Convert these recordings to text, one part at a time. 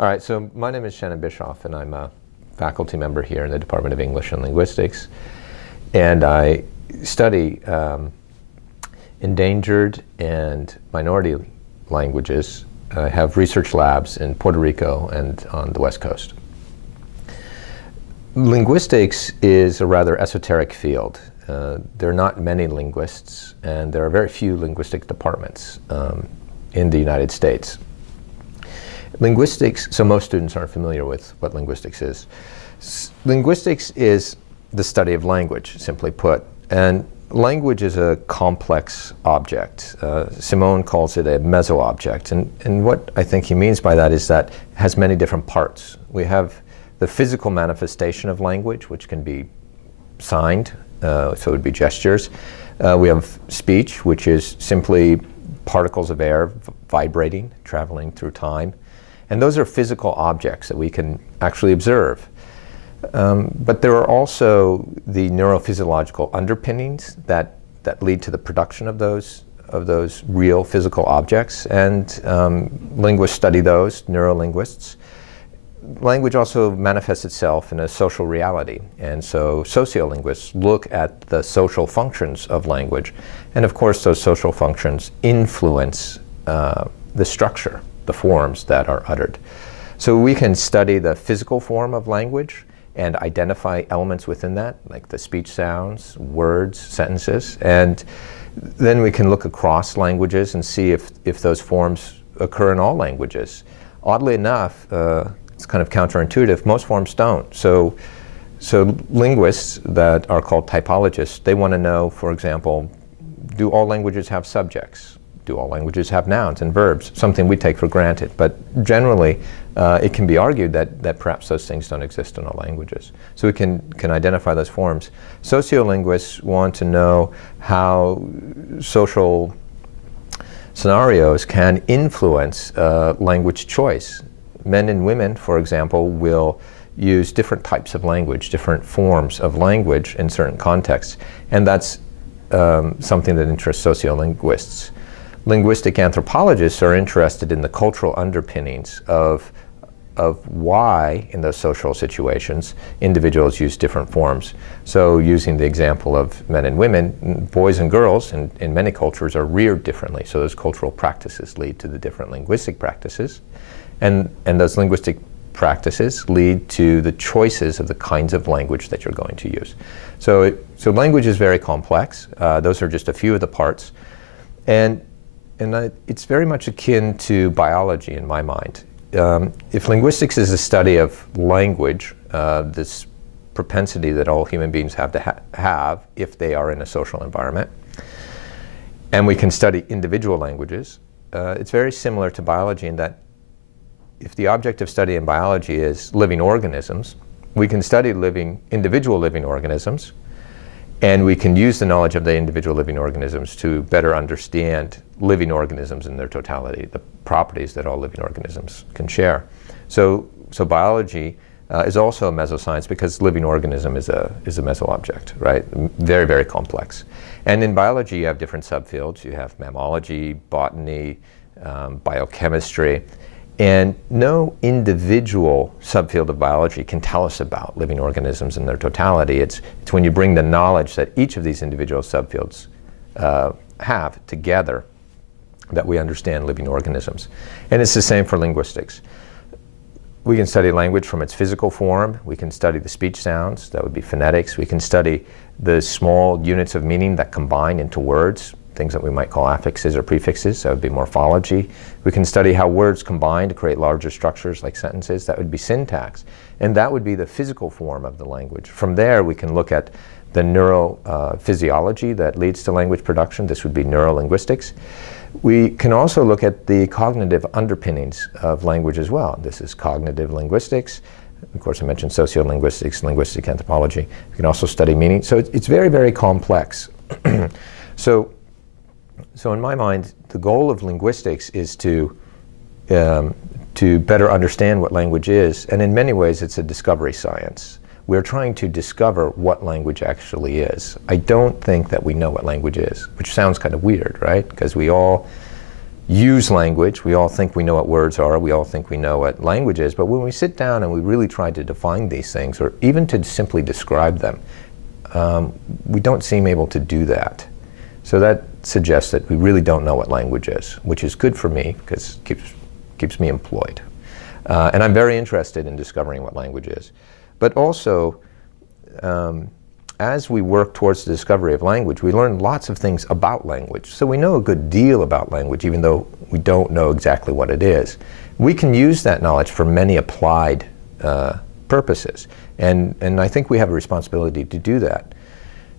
All right, so my name is Shannon Bischoff, and I'm a faculty member here in the Department of English and Linguistics. And I study endangered and minority languages. I have research labs in Puerto Rico and on the West Coast. Linguistics is a rather esoteric field. There are not many linguists, and there are very few linguistic departments in the United States. Linguistics, so most students aren't familiar with what linguistics is. Linguistics is the study of language, simply put. And language is a complex object. Simone calls it a meso-object. And what I think he means by that is that it has many different parts. We have the physical manifestation of language, which can be signed, so it would be gestures. We have speech, which is simply particles of air vibrating, traveling through time. And those are physical objects that we can actually observe. But there are also the neurophysiological underpinnings that lead to the production of those real physical objects. And linguists study those, neurolinguists. Language also manifests itself in a social reality. And so sociolinguists look at the social functions of language. And of course, those social functions influence the structure, the forms that are uttered. So we can study the physical form of language and identify elements within that, like the speech sounds, words, sentences. And then we can look across languages and see if those forms occur in all languages. Oddly enough, it's kind of counterintuitive, most forms don't. So linguists that are called typologists, they want to know, for example, do all languages have subjects? Do all languages have nouns and verbs? Something we take for granted. But generally, it can be argued that perhaps those things don't exist in all languages. So we can identify those forms. Sociolinguists want to know how social scenarios can influence language choice. Men and women, for example, will use different types of language, different forms of language in certain contexts. And that's something that interests sociolinguists. Linguistic anthropologists are interested in the cultural underpinnings of why, in those social situations, individuals use different forms. So using the example of men and women, boys and girls in many cultures are reared differently. So those cultural practices lead to the different linguistic practices. And those linguistic practices lead to the choices of the kinds of language that you're going to use. So language is very complex. Those are just a few of the parts. And it's very much akin to biology in my mind. If linguistics is a study of language, this propensity that all human beings have to have if they are in a social environment, and we can study individual languages, it's very similar to biology in that if the object of study in biology is living organisms, we can study individual living organisms, and we can use the knowledge of the individual living organisms to better understand living organisms in their totality, the properties that all living organisms can share. So biology is also a mesoscience because living organism is a meso-object, right? Very, very complex. And in biology, you have different subfields. You have mammalogy, botany, biochemistry. And no individual subfield of biology can tell us about living organisms in their totality. It's when you bring the knowledge that each of these individual subfields have together that we understand living organisms. And it's the same for linguistics. We can study language from its physical form. We can study the speech sounds. That would be phonetics. We can study the small units of meaning that combine into words, things that we might call affixes or prefixes. That would be morphology. We can study how words combine to create larger structures like sentences. That would be syntax. And that would be the physical form of the language. From there, we can look at the neurophysiology that leads to language production. This would be neurolinguistics. We can also look at the cognitive underpinnings of language as well. This is cognitive linguistics. Of course, I mentioned sociolinguistics, linguistic anthropology. We can also study meaning. So it's very, very complex. So in my mind, the goal of linguistics is to better understand what language is. And in many ways, it's a discovery science. We're trying to discover what language actually is. I don't think that we know what language is, which sounds kind of weird, right? Because we all use language. We all think we know what words are. We all think we know what language is. But when we sit down and we really try to define these things, or even to simply describe them, we don't seem able to do that. So that suggests that we really don't know what language is, which is good for me because it keeps me employed. And I'm very interested in discovering what language is. But also, as we work towards the discovery of language, we learn lots of things about language. So we know a good deal about language, even though we don't know exactly what it is. We can use that knowledge for many applied purposes. And I think we have a responsibility to do that.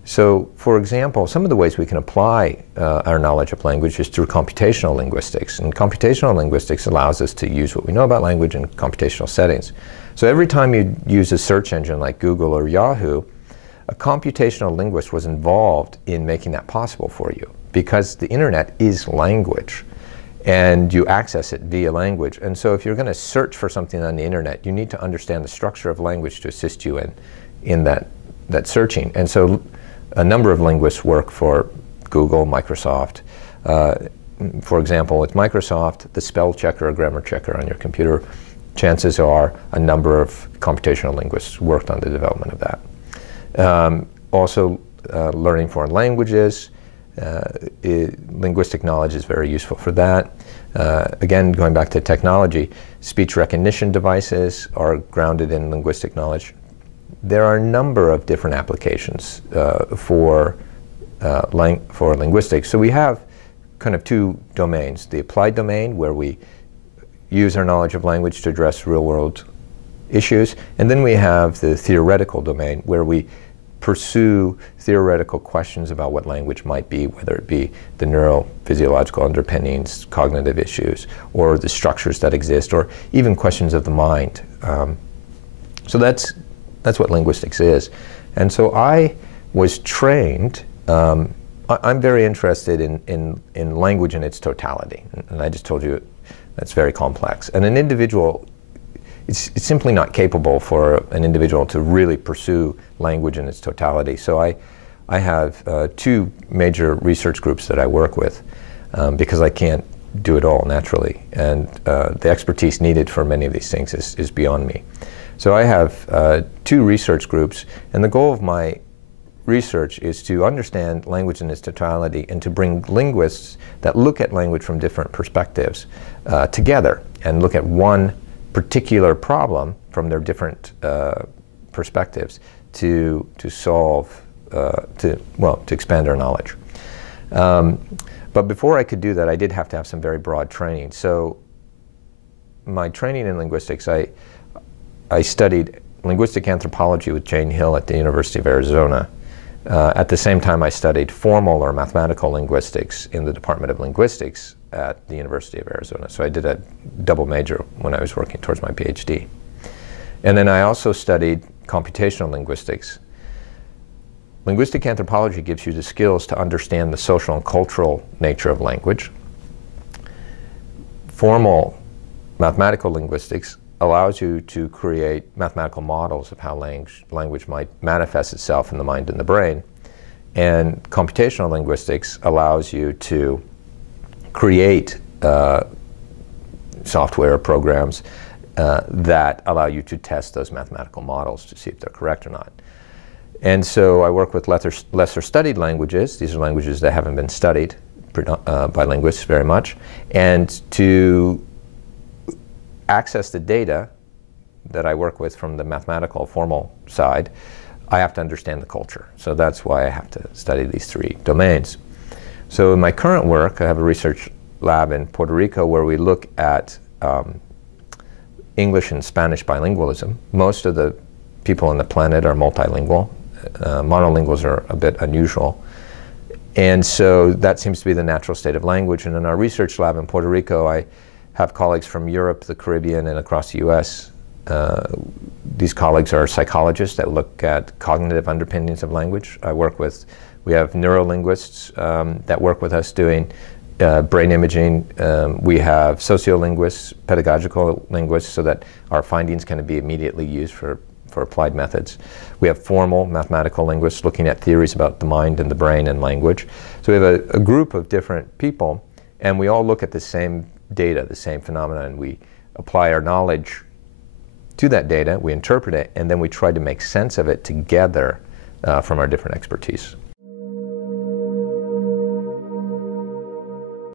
So, for example, some of the ways we can apply our knowledge of language is through computational linguistics. And computational linguistics allows us to use what we know about language in computational settings. So every time you use a search engine like Google or Yahoo, a computational linguist was involved in making that possible for you, because the internet is language and you access it via language. And so if you're going to search for something on the internet, you need to understand the structure of language to assist you in that searching. And so a number of linguists work for Google, Microsoft. For example, with Microsoft, the spell checker or grammar checker on your computer, chances are a number of computational linguists worked on the development of that. Also, learning foreign languages, linguistic knowledge is very useful for that. Again, going back to technology, speech recognition devices are grounded in linguistic knowledge. There are a number of different applications for linguistics. So we have kind of two domains: the applied domain, where we use our knowledge of language to address real-world issues, and then we have the theoretical domain, where we pursue theoretical questions about what language might be, whether it be the neurophysiological underpinnings, cognitive issues, or the structures that exist, or even questions of the mind. So that's what linguistics is. And so I was trained, I'm very interested in language in its totality. And I just told you that's very complex. And an individual, it's simply not capable for an individual to really pursue language in its totality. So I have two major research groups that I work with because I can't do it all naturally. And the expertise needed for many of these things is beyond me. So I have two research groups, and the goal of my research is to understand language in its totality and to bring linguists that look at language from different perspectives together and look at one particular problem from their different perspectives to solve, to expand our knowledge. But before I could do that, I did have to have some very broad training. So my training in linguistics, I studied linguistic anthropology with Jane Hill at the University of Arizona. At the same time, I studied formal or mathematical linguistics in the Department of Linguistics at the University of Arizona. So I did a double major when I was working towards my PhD. And then I also studied computational linguistics. Linguistic anthropology gives you the skills to understand the social and cultural nature of language. Formal mathematical linguistics allows you to create mathematical models of how language might manifest itself in the mind and the brain. And computational linguistics allows you to create software programs that allow you to test those mathematical models to see if they're correct or not. And so I work with lesser studied languages. These are languages that haven't been studied by linguists very much. And to access the data that I work with from the mathematical formal side, I have to understand the culture. So that's why I have to study these three domains. So in my current work, I have a research lab in Puerto Rico where we look at English and Spanish bilingualism. Most of the people on the planet are multilingual. Monolinguals are a bit unusual. And so that seems to be the natural state of language. And in our research lab in Puerto Rico, I have colleagues from Europe, the Caribbean, and across the US. These colleagues are psychologists that look at cognitive underpinnings of language. We have neurolinguists that work with us doing brain imaging. We have sociolinguists, pedagogical linguists, so that our findings can be immediately used for applied methods. We have formal mathematical linguists looking at theories about the mind and the brain and language. So we have a group of different people, And we all look at the same data, the same phenomena, and we apply our knowledge to that data, we interpret it, and then we try to make sense of it together from our different expertise.